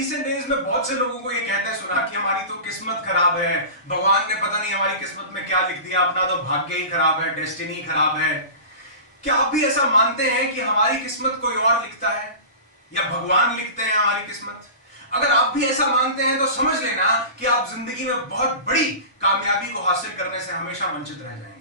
Recent days में बहुत से लोगों को ये कहते सुना कि हमारी तो किस्मत खराब है, भगवान ने पता नहीं हमारी किस्मत में क्या लिख दिया, अपना तो भाग्य ही खराब है, डेस्टिनी खराब है। क्या आप भी ऐसा मानते हैं कि हमारी किस्मत कोई और लिखता है या भगवान लिखते हैं हमारी किस्मत? अगर आप भी ऐसा मानते हैं तो समझ लेना कि आप जिंदगी में बहुत बड़ी कामयाबी को हासिल करने से हमेशा वंचित रह जाएंगे।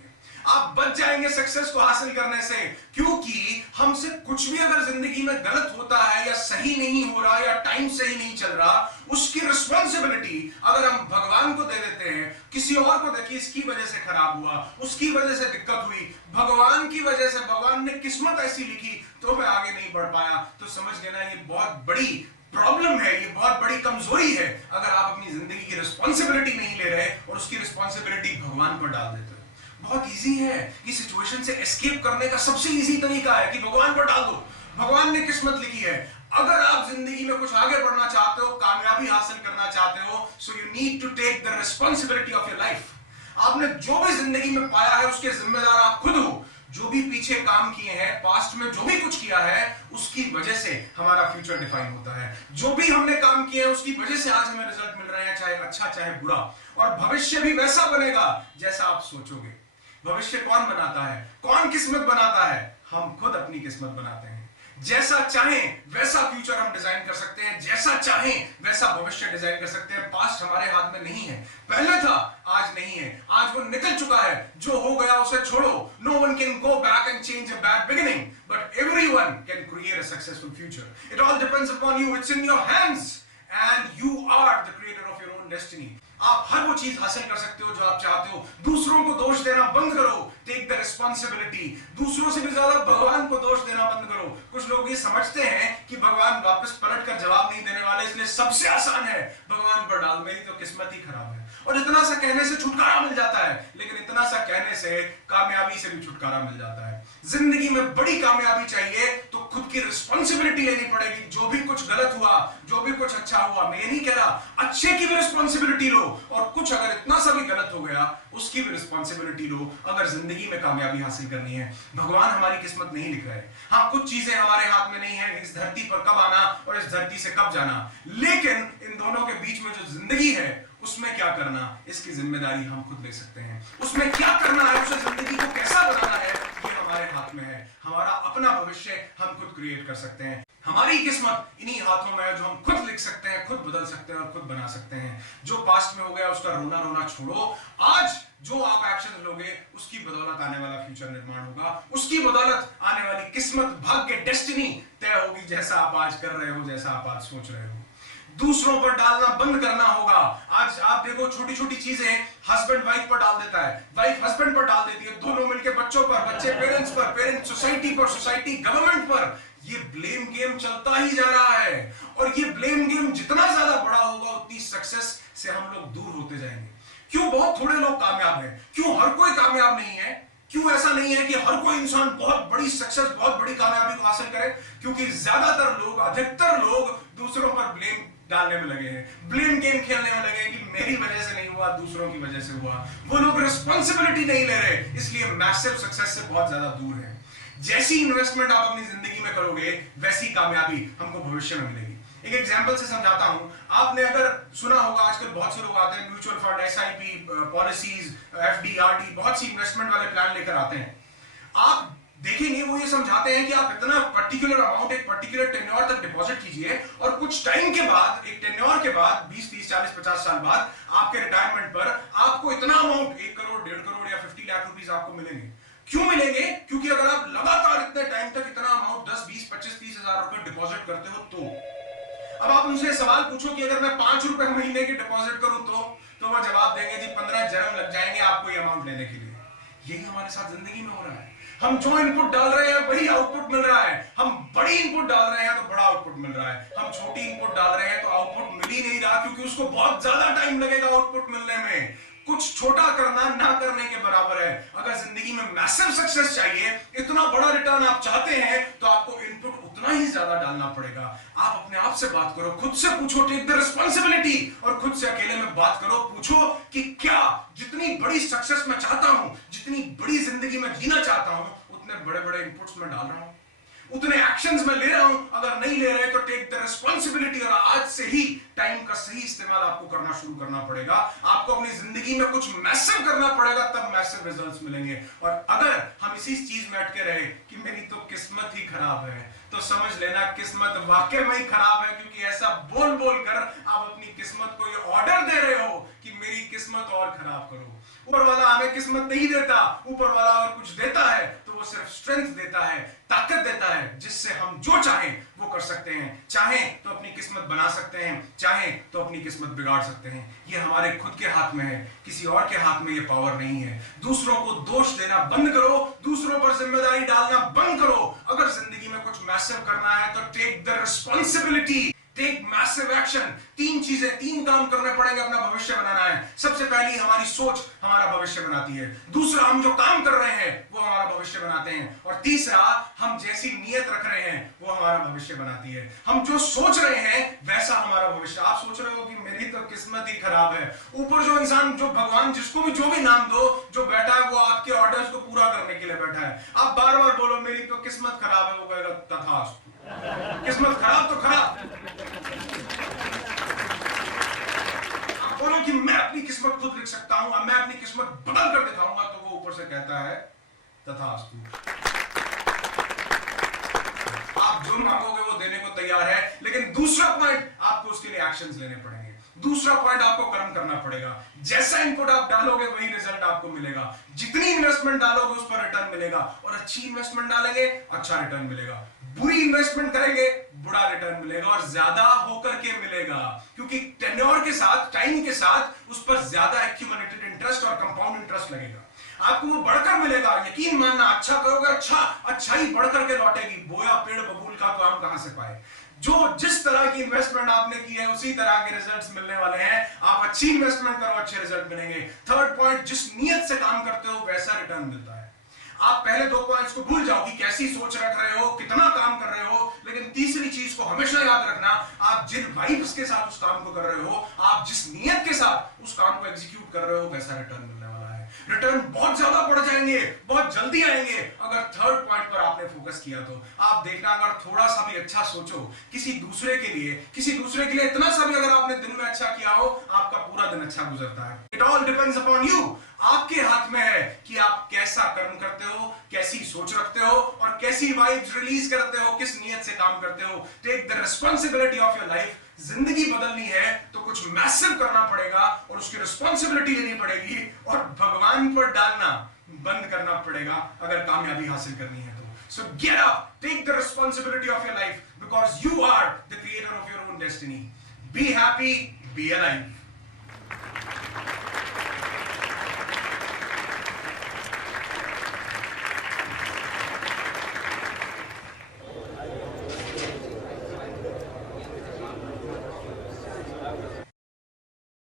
आप बच जाएंगे सक्सेस को हासिल करने से, क्योंकि हमसे कुछ भी अगर जिंदगी में गलत होता है या सही नहीं हो रहा या टाइम सही नहीं चल रहा, उसकी रिस्पॉन्सिबिलिटी अगर हम भगवान को दे देते हैं, किसी और को देखिए इसकी वजह से खराब हुआ, उसकी वजह से दिक्कत हुई, भगवान की वजह से, भगवान ने किस्मत ऐसी लिखी तो मैं आगे नहीं बढ़ पाया, तो समझ लेना ये बहुत बड़ी प्रॉब्लम है, ये बहुत बड़ी कमजोरी है अगर आप अपनी जिंदगी की रिस्पॉन्सिबिलिटी नहीं ले रहे और उसकी रिस्पॉन्सिबिलिटी भगवान पर डाल देते हो। बहुत इजी है, इस सिचुएशन से एस्केप करने का सबसे इजी तरीका है कि भगवान पर डाल दो। भगवान ने किस्मत लिखी है। अगर आप जिंदगी में कुछ आगे बढ़ना चाहते हो, कामयाबी हासिल करना चाहते हो, so you need to take the responsibility of your life. आपने जो भी जिंदगी में पाया है उसके जिम्मेदार आप खुद हो। जो भी पीछे काम किए हैं, पास्ट में जो भी कुछ किया है, उसकी वजह से हमारा फ्यूचर डिफाइन होता है। जो भी हमने काम किया है उसकी वजह से आज हमें रिजल्ट मिल रहे हैं, चाहे अच्छा चाहे बुरा। और भविष्य भी वैसा बनेगा जैसा आप सोचोगे। भविष्य कौन बनाता है? कौन किस्मत बनाता है? हम खुद अपनी किस्मत बनाते हैं। जैसा चाहें वैसा फ्यूचर हम डिजाइन कर सकते हैं, जैसा चाहें वैसा भविष्य डिजाइन कर सकते हैं। पास्ट हमारे हाथ में नहीं है, पहले था, आज नहीं है, आज वो निकल चुका है। जो हो गया उसे छोड़ो। No one can go back and change a bad beginning, but everyone can create a successful future. It all depends upon you, it's in your hands and you are the creator of your own destiny. आप हर वो चीज हासिल कर सकते हो जो आप चाहते हो। दूसरों को दोष देना बंद करो, टेक द रिस्पॉन्सिबिलिटी। दूसरों से भी ज्यादा भगवान को दोष देना बंद करो। कुछ लोग ये समझते हैं कि भगवान वापस पलट कर जवाब नहीं देने वाले, इसलिए सबसे आसान है भगवान पर डाल, मेरी तो किस्मत ही खराब है। और इतना सा कहने से छुटकारा मिल जाता है, लेकिन इतना सा कहने से कामयाबी से भी छुटकारा मिल जाता है। जिंदगी में बड़ी कामयाबी चाहिए तो खुद की रिस्पॉन्सिबिलिटी लेनी पड़ेगी। जो भी कुछ गलत हुआ, जो भी कुछ अच्छा हुआ, मैं ये नहीं कह रहा, अच्छे की भी रिस्पॉन्सिबिलिटी लो, और कुछ अगर इतना सा भी गलत हो गया उसकी भी रिस्पॉन्सिबिलिटी लो, अगर जिंदगी में कामयाबी हासिल करनी है। भगवान हमारी किस्मत नहीं लिख रहे। हाँ, कुछ चीजें हमारे हाथ में नहीं है, इस धरती पर कब आना और इस धरती से कब जाना, लेकिन इन दोनों के बीच में जो जिंदगी है उसमें क्या करना, इसकी जिम्मेदारी हम खुद ले सकते हैं। उसमें क्या करना है, उसे जिंदगी को कैसा बनाना है, ये हमारे हाथ में है। हमारा अपना भविष्य हम खुद क्रिएट कर सकते हैं। हमारी किस्मत इन्हीं हाथों में है जो हम खुद लिख सकते हैं, खुद बदल सकते हैं और खुद बना सकते हैं। जो पास्ट में हो गया उसका रोना रोना छोड़ो। आज जो आप एक्शन लोगे उसकी बदौलत आने वाला फ्यूचर निर्माण होगा, उसकी बदौलत आने वाली किस्मत, भाग्य, डेस्टिनी तय होगी, जैसा आप आज कर रहे हो, जैसा आप आज सोच रहे हो। दूसरों पर डालना बंद करना होगा। आज आप देखो छोटी छोटी चीजें हस्बैंड वाइफ पर डाल देता है, वाइफ हस्बैंड पर डाल देती है, दोनों मिलकर बच्चों पर, बच्चे पेरेंट्स पर, पेरेंट्स सोसाइटी पर, सोसाइटी गवर्नमेंट पर। ये ब्लेम गेम चलता ही जा रहा है, और ये ब्लेम गेम जितना ज्यादा बड़ा होगा उतनी सक्सेस से हम लोग दूर होते जाएंगे। क्यों बहुत थोड़े लोग कामयाब हैं? क्यों हर कोई कामयाब नहीं है? क्यों ऐसा नहीं है कि हर कोई इंसान बहुत बड़ी सक्सेस, बहुत बड़ी कामयाबी को हासिल करे? क्योंकि ज्यादातर लोग, अधिकतर लोग दूसरों पर ब्लेम डालने में लगे हैं, ब्लेम गेम खेलने में लगे हैं कि मेरी वजह से नहीं हुआ, दूसरों की वजह से हुआ। वो लोग रिस्पॉन्सिबिलिटी नहीं ले रहे, इसलिए मैसिव सक्सेस से बहुत ज्यादा दूर है। जैसी इन्वेस्टमेंट आप अपनी जिंदगी में करोगे वैसी कामयाबी हमको भविष्य में मिलेगी। एक एग्जांपल से समझाता हूं। आपने अगर सुना होगा, आजकल बहुत से लोग आते हैं mutual fund, SIP policies, FD, RD, बहुत सी इन्वेस्टमेंट वाले प्लान लेकर आते हैं। आप देखेंगे वो ये समझाते हैं कि आप इतना पर्टिकुलर अमाउंट एक पर्टिकुलर टेन्योर तक डिपॉजिट कीजिए, और कुछ टाइम के बाद, एक टेन्योर के बाद, 20, 30, 40, 50 साल बाद आपके रिटायरमेंट पर आपको इतना अमाउंट, 1 करोड़, 1.5 करोड़ या 50 लाख रुपीस आपको मिलेंगे। क्यों मिलेंगे? क्योंकि अगर आप लगातार इतने टाइम तक इतना अमाउंट 10, 20, 25, 30 हजार रुपए डिपॉजिट करते हो तो। अब आप उनसे सवाल पूछो कि अगर मैं 5 रुपए महीने की डिपॉजिट करूं तो वो जवाब देंगे जी 15 जन्म लग जाएंगे आपको ये अमाउंट लेने के लिए। यही हमारे साथ जिंदगी में हो रहा है। हम जो इनपुट डाल रहे हैं वही आउटपुट मिल रहा है। हम बड़ी इनपुट डाल रहे हैं तो बड़ा आउटपुट मिल रहा है, हम छोटी इनपुट डाल रहे हैं तो आउटपुट मिल ही नहीं रहा, क्योंकि उसको बहुत ज्यादा टाइम लगेगा आउटपुट मिलने में। कुछ छोटा करना ना करने के बराबर है। अगर जिंदगी में मैसिव सक्सेस चाहिए, इतना बड़ा रिटर्न आप चाहते हैं, तो आपको इनपुट उतना ही ज्यादा डालना पड़ेगा। आप अपने आप से बात करो, खुद से पूछो, टेक द रिस्पॉन्सिबिलिटी, और खुद से अकेले में बात करो। पूछो कि क्या जितनी बड़ी सक्सेस मैं चाहता हूं, जितनी बड़ी जिंदगी में जीना चाहता हूं, उतने बड़े बड़े इनपुट्स में डाल रहा हूं? उतने एक्शंस मैं ले रहा हूं, अगर नहीं ले रहे तो टेक द रिस्पॉन्सिबिलिटी और आज से ही टाइम का सही इस्तेमाल आपको करना शुरू करना पड़ेगा। आपको अपनी जिंदगी में कुछ मैसिव करना पड़ेगा, तब मैसिव रिजल्ट्स मिलेंगे। और अगर हम इसी चीज में अटके रहे कि मेरी तो किस्मत ही खराब है, तो समझ लेना किस्मत वाकई में ही खराब है, क्योंकि ऐसा बोल बोल कर आप अपनी किस्मत को ये ऑर्डर दे रहे हो कि मेरी किस्मत और खराब करो। ऊपर वाला हमें किस्मत नहीं देता, ऊपर वाला अगर कुछ देता है तो वो सिर्फ स्ट्रेंथ देता है, ताकत देता है, जिससे हम जो चाहें वो कर सकते हैं। चाहें तो अपनी किस्मत बना सकते हैं, चाहें तो अपनी किस्मत बिगाड़ सकते हैं। ये हमारे खुद के हाथ में है, किसी और के हाथ में ये पावर नहीं है। दूसरों को दोष देना बंद करो, दूसरों पर जिम्मेदारी डालना बंद करो। अगर जिंदगी में कुछ मैसिव करना है तो take the responsibility, take massive action. तीन चीजें, तीन काम करने पड़ेंगे अपना भविष्य बनाना है। सबसे पहली हमारी सोच हमारा भविष्य बनाती है, दूसरा हम जो काम कर रहे हैं वो हमारा भविष्य बनाते हैं, और तीसरा हम जैसी नीयत रख रहे हैं वो हमारा भविष्य बनाती है। हम जो सोच रहे हैं वैसा हमारा भविष्य। आप सोच रहे हो कि मेरी तो किस्मत ही खराब है, ऊपर जो इंसान, जो भगवान, जिसको भी जो भी नाम दो, जो बैठा है वो आपके ऑर्डर्स को पूरा करने के लिए बैठा है। आप बार बार बोलो मेरी तो किस्मत खराब है, वो कहेगा तथास्तु, किस्मत खराब तो खराब। आप बोलो कि मैं अपनी किस्मत खुद लिख सकता हूं, अब मैं अपनी किस्मत बदल कर दिखाऊंगा, तो वो ऊपर से कहता है तथास्तु। आप जो मांगोगे वो देने को तैयार है, लेकिन दूसरा पॉइंट, आपको उसके लिए एक्शंस लेने पड़ेंगे। दूसरा पॉइंट, आपको कर्म करना पड़ेगा। जैसा इनपुट आप डालोगे वही रिजल्ट आपको मिलेगा। जितनी इन्वेस्टमेंट डालोगे उस पर रिटर्न मिलेगा, और अच्छी इन्वेस्टमेंट डालेंगे अच्छा रिटर्न मिलेगा, बुरी इन्वेस्टमेंट करेंगे बुरा रिटर्न मिलेगा, और ज्यादा होकर के मिलेगा, क्योंकि टेन्योर के साथ, टाइम के साथ उस पर ज्यादा एक्यूमुलेटेड इंटरेस्ट और कंपाउंड इंटरेस्ट लगेगा। आपको वो बढ़कर मिलेगा। यकीन मानना, अच्छा करोगे अच्छा ही बढ़कर के लौटेगी। बोया पेड़ बबूल का तो आम कहां से पाए। जो जिस तरह की इन्वेस्टमेंट आपने की है उसी तरह के रिजल्ट्स मिलने वाले हैं। आप अच्छी इन्वेस्टमेंट करो, अच्छे रिजल्ट मिलेंगे। थर्ड पॉइंट, जिस नीयत से काम करते हो वैसा रिटर्न मिलता है। आप पहले दो पॉइंट्स को भूल जाओ कि कैसी सोच रख रहे हो, कितना काम कर रहे हो, लेकिन तीसरी चीज को हमेशा याद रखना, आप जिन वाइब्स के साथ उस काम को कर रहे हो, आप जिस नीयत के साथ उस काम को एग्जीक्यूट कर रहे हो, वैसा रिटर्न मिलने वाला है। रिटर्न बहुत ज्यादा बढ़ जाएंगे, बहुत जल्दी आएंगे अगर थर्ड पॉइंट पर आपने फोकस किया तो। आप देखना, अगर थोड़ा सा भी अच्छा सोचो किसी दूसरे के लिए इतना सा भी अगर आपने दिन में अच्छा किया हो, आपका पूरा दिन अच्छा गुजरता है। It all depends upon you. आपके हाथ में है कि आप कैसा कर्म करते हो, कैसी सोच रखते हो, और कैसी वाइब्स रिलीज करते हो, किस नियत से काम करते हो। Take the responsibility of your life. जिंदगी बदलनी है तो कुछ मैसिव करना पड़ेगा, और उसकी रिस्पॉन्सिबिलिटी लेनी पड़ेगी, और भगवान पर डालना बंद करना पड़ेगा अगर कामयाबी हासिल करनी है तो। So get up, take the responsibility of your life, because you are the creator of your own destiny. Be happy, be alive.